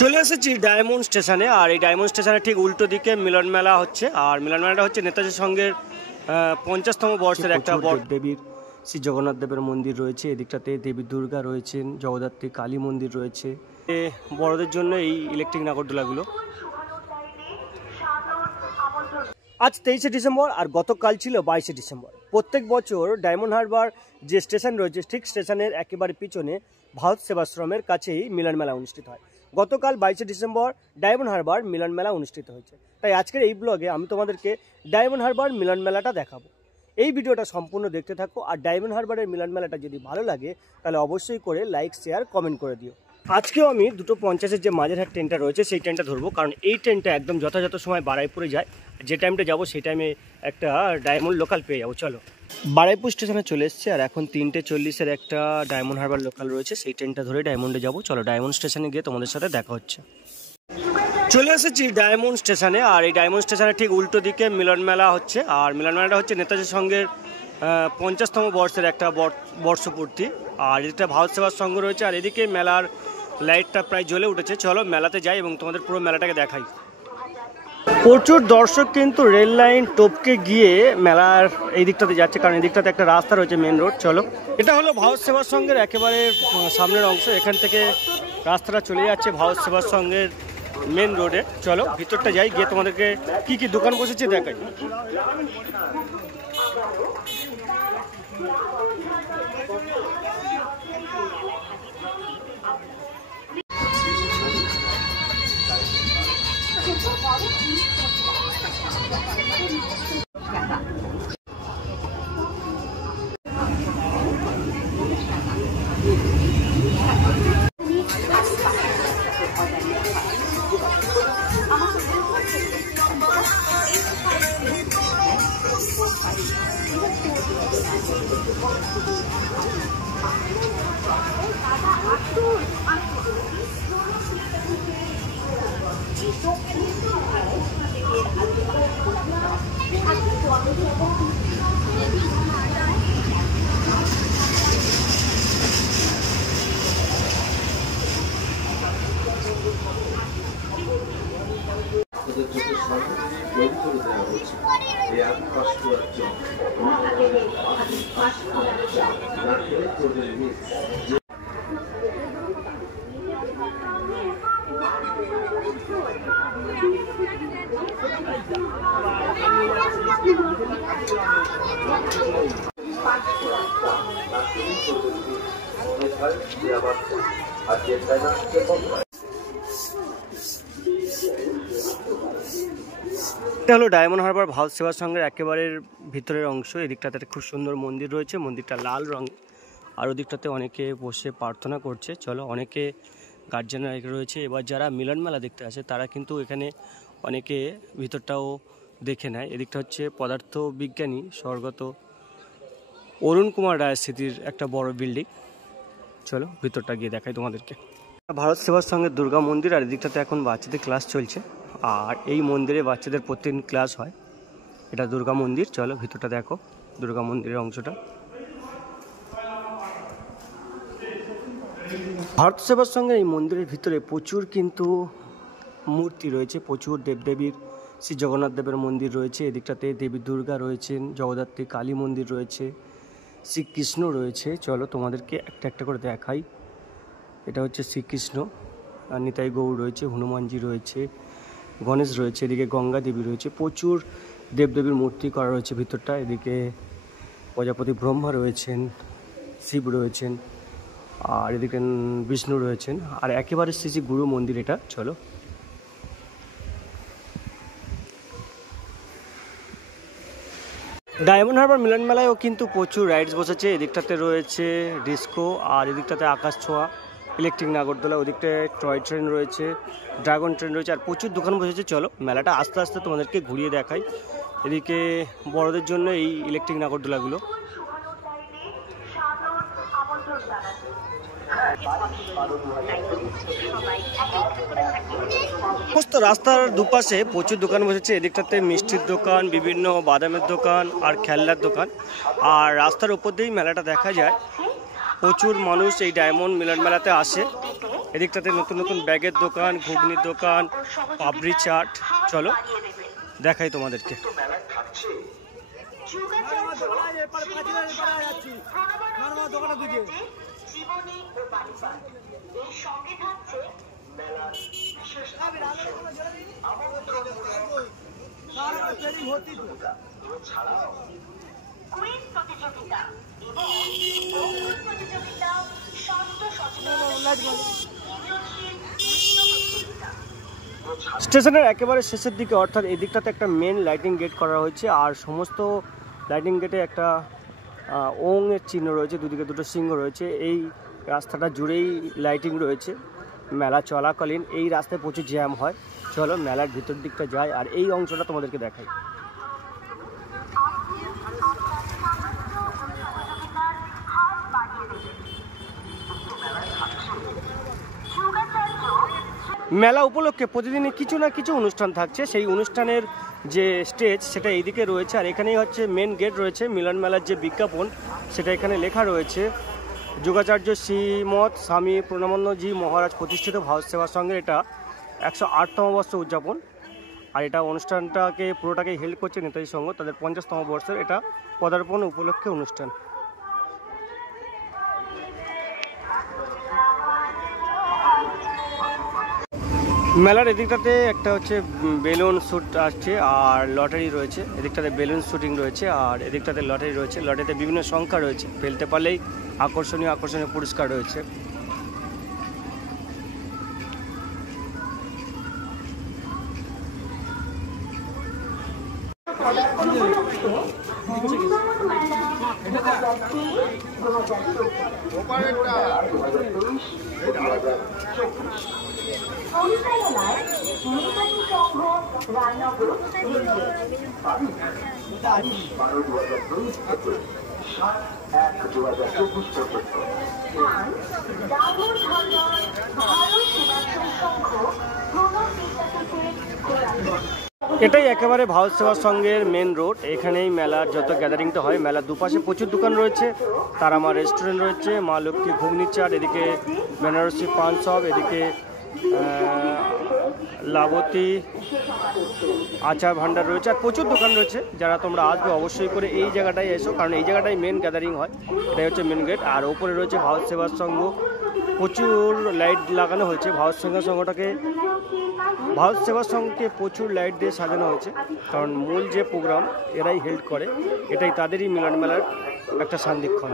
চলে এসেছি ডায়মন্ড স্টেশনে। আর এই ডায়মন্ড স্টেশনের ঠিক উল্টো দিকে মিলন মেলা হচ্ছে। আর মিলন মেলাটা হচ্ছে নেতাজি সঙ্গের 50তম বর্ষের একটা দেবীর শ্রী জগন্নাথ দেবের মন্দির রয়েছে। এদিকটাতে দেবী দুর্গা রয়েছেন, জগদ্ধাত্রী কালী মন্দির রয়েছে। বড়দের জন্য এই ইলেকট্রিক নাগরদোলাগুলো। আজ 23শে ডিসেম্বর আর গতকাল ছিল 22শে ডিসেম্বর। প্রত্যেক বছর ডায়মন্ড হারবার যে স্টেশন রয়েছে ঠিক স্টেশনের একেবারে পিছনে ভারত সেবাশ্রমের কাছেই মিলন মেলা অনুষ্ঠিত হয়। গতকাল 22শে ডিসেম্বর ডায়মন্ড হারবার মিলন মেলা অনুষ্ঠিত হয়েছে। তাই আজকের এই ব্লগে আমি তোমাদেরকে ডায়মন্ড হারবার মিলন মেলাটা দেখাবো। এই ভিডিওটা সম্পূর্ণ দেখতে থাকো। আর ডায়মন্ড হারবারের মিলন মেলাটা যদি ভালো লাগে তাহলে অবশ্যই করে লাইক, শেয়ার, কমেন্ট করে দিও। আজকেও আমি 2:50 যে মাঝেরহাট ট্রেনটা রয়েছে সেই ট্রেনটা ধরবো, কারণ এই ট্রেনটা একদম যথাযথ সময় বারাইপুরে যায়। যে টাইমটা যাবো সেই টাইমে একটা ডায়মন্ড লোকাল পেয়ে যাবো। চলো, বারাইপুর স্টেশনে চলে এসেছি। আর এখন 3:40 একটা ডায়মন্ড হারবার লোকাল রয়েছে, সেই ট্রেনটা ধরে ডায়মন্ডে যাবো। চলো, ডায়মন্ড স্টেশনে গিয়ে তোমাদের সাথে দেখা হচ্ছে। চলে এসেছি ডায়মন্ড স্টেশনে। আর এই ডায়মন্ড স্টেশনের ঠিক উল্টো দিকে মিলন মেলা হচ্ছে। আর মিলন মেলাটা হচ্ছে নেতাজি সঙ্গের 50তম বর্ষের একটা বর্ষপূর্তি। আর এটা ভারত সেবার সঙ্গ রয়েছে। আর এদিকে মেলার লাইটটা প্রায় জ্বলে উঠেছে। চলো মেলাতে যাই এবং তোমাদের পুরো মেলাটাকে দেখাই। প্রচুর দর্শক কিন্তু রেল লাইন টপকে গিয়ে মেলার এই দিকটাতে যাচ্ছে, কারণ এই দিকটাতে একটা রাস্তা রয়েছে, মেন রোড। চলো, এটা হলো ভারত সেবার সঙ্গের একেবারে সামনের অংশ। এখান থেকে রাস্তাটা চলে যাচ্ছে ভারত সেবার সঙ্গের মেন রোডে। চলো ভিতরটা যাই, গিয়ে তোমাদেরকে কি কি দোকান বসেছে দেখাই। এটা হলো ডায়মন্ড হারবার ভারত সেবার সঙ্গের একেবারে ভিতরের অংশ। এদিকটাতে খুব সুন্দর মন্দির রয়েছে, মন্দিরটা লাল রঙ। আর ওদিকটাতে অনেকে বসে প্রার্থনা করছে। চলো, অনেকে গার্জেনরা রয়েছে। এবার যারা মিলন মেলা দেখতে আসে তারা কিন্তু এখানে অনেকে ভিতরটাও দেখে নেয়। এদিকটা হচ্ছে পদার্থ বিজ্ঞানী স্বর্গত অরুণ কুমার রায়ের স্মৃতির একটা বড় বিল্ডিং। চলো ভিতরটা গিয়ে দেখাই তোমাদেরকে। ভারত সেবার সঙ্গে দুর্গা মন্দির। আর এদিকটাতে এখন বাচ্চাদের ক্লাস চলছে। আর এই মন্দিরে বাচ্চাদের প্রতিদিন ক্লাস হয়। এটা দুর্গা মন্দির। চলো ভিতরটা দেখো, দুর্গা মন্দিরের অংশটা। ভারত সেবার সঙ্গে এই মন্দিরের ভিতরে প্রচুর কিন্তু মূর্তি রয়েছে, প্রচুর দেবদেবীর শ্রী জগন্নাথ দেবের মন্দির রয়েছে। এদিকটাতে দেবী দুর্গা রয়েছেন, জগদ্ধাত্রী কালী মন্দির রয়েছে, শ্রীকৃষ্ণ রয়েছে। চলো তোমাদেরকে একটা একটা করে দেখাই। এটা হচ্ছে শ্রীকৃষ্ণ, আর নিতাই গৌর রয়েছে, হনুমানজি রয়েছে, গণেশ রয়েছে, এদিকে গঙ্গা দেবী রয়েছে। প্রচুর দেবদেবীর মূর্তি করা রয়েছে ভিতরটা। এদিকে প্রজাপতি ব্রহ্মা রয়েছেন, শিব রয়েছেন, আর এদিকে বিষ্ণু রয়েছেন। আর একেবারে শ্রী গুরু মন্দির এটা। চলো, ডায়মন্ড হারবার মিলন মেলায়ও কিন্তু প্রচুর রাইডস বসেছে। এদিকটাতে রয়েছে ডিস্কো, আর এদিকটাতে আকাশ ছোঁয়া, ইলেকট্রিক নাগরদোলা, ওদিকটায় টয় ট্রেন রয়েছে, ড্রাগন ট্রেন রয়েছে, আর প্রচুর দোকান বসেছে। চলো মেলাটা আস্তে আস্তে তোমাদেরকে ঘুরিয়ে দেখাই। এদিকে বড়দের জন্য এই ইলেকট্রিক নাগরদোলাগুলো। সমস্ত রাস্তার দুপাশে প্রচুর দোকান বসেছে। এদিকটাতে মিষ্টির দোকান, বিভিন্ন বাদামের দোকান আর খেলনার দোকান। আর রাস্তার উপর দিয়েই মেলাটা দেখা যায়। প্রচুর মানুষ এই ডায়মন্ড মিলন মেলাতে আসে। এদিকটাতে নতুন নতুন ব্যাগের দোকান, ঘুগনির দোকান, পাপড়ি চাট। চলো দেখাই তোমাদেরকে। স্টেশনের একেবারে শেষের দিকে, অর্থাৎ এই দিকটাতে একটা মেন লাইটিং গেট করা হয়েছে, আর সমস্ত লাইটিং গেটে একটা ওং এর চিহ্ন রয়েছে, দুদিকে দুটো সিংহ রয়েছে। এই রাস্তাটা জুড়েই লাইটিং রয়েছে। মেলা চলাকালীন এই রাস্তায় প্রচুর জ্যাম হয়। চলো মেলার ভিতর দিকটা যাই আর এই অংশটা তোমাদেরকে দেখাই। মেলা উপলক্ষে প্রতিদিনই কিছু না কিছু অনুষ্ঠান থাকছে। সেই অনুষ্ঠানের যে স্টেজ সেটা এইদিকে রয়েছে, আর এখানেই হচ্ছে মেন গেট রয়েছে। মিলন মেলার যে বিজ্ঞাপন সেটা এখানে লেখা রয়েছে। যোগাচার্য শ্রীমৎ স্বামী প্রণবানন্দজি মহারাজ প্রতিষ্ঠিত ভারত সেবা সংঘের এটা 108তম বর্ষ উদযাপন। আর এটা অনুষ্ঠানটাকে পুরোটাকে হেল্প করছে নেতাজি সংঘ, তাদের 50তম বর্ষের এটা পদার্পণ উপলক্ষে অনুষ্ঠান। মেলার এদিকটাতে একটা হচ্ছে বেলুন শ্যুট আসছে আর লটারি রয়েছে। এদিকটাতে বেলুন শ্যুটিং রয়েছে আর এদিকটাতে লটারি রয়েছে। লটারিতে বিভিন্ন সংখ্যা রয়েছে, ফেলতে পারলেই আকর্ষণীয় আকর্ষণীয় পুরস্কার রয়েছে। এটাই একেবারে ভারত সেবা সংঘের মেন রোড। এখানেই মেলার যত গ্যাদারিংটা হয়। মেলার দুপাশে প্রচুর দোকান রয়েছে। তারামা রেস্টুরেন্ট রয়েছে, মা লক্ষ্মী ঘুগনি চাট, এদিকে বেনারসি পান শপ, এদিকে লাবতী আচার ভান্ডার রয়েছে, আর প্রচুর দোকান রয়েছে। যারা তোমরা আসবে অবশ্যই করে এই জায়গাটায় এসো, কারণ এই জায়গাটাই মেন গ্যাদারিং হয়। এটাই হচ্ছে মেন গেট। আর ওপরে রয়েছে ভারত সেবা সংঘ, প্রচুর লাইট লাগানো হয়েছে। ভারত সেবা সংঘকে প্রচুর লাইট দিয়ে সাজানো হয়েছে, কারণ মূল যে প্রোগ্রাম এরাই হেল্প করে। এটাই তাদেরই মিলন মেলার একটা সান্নিক্ষণ।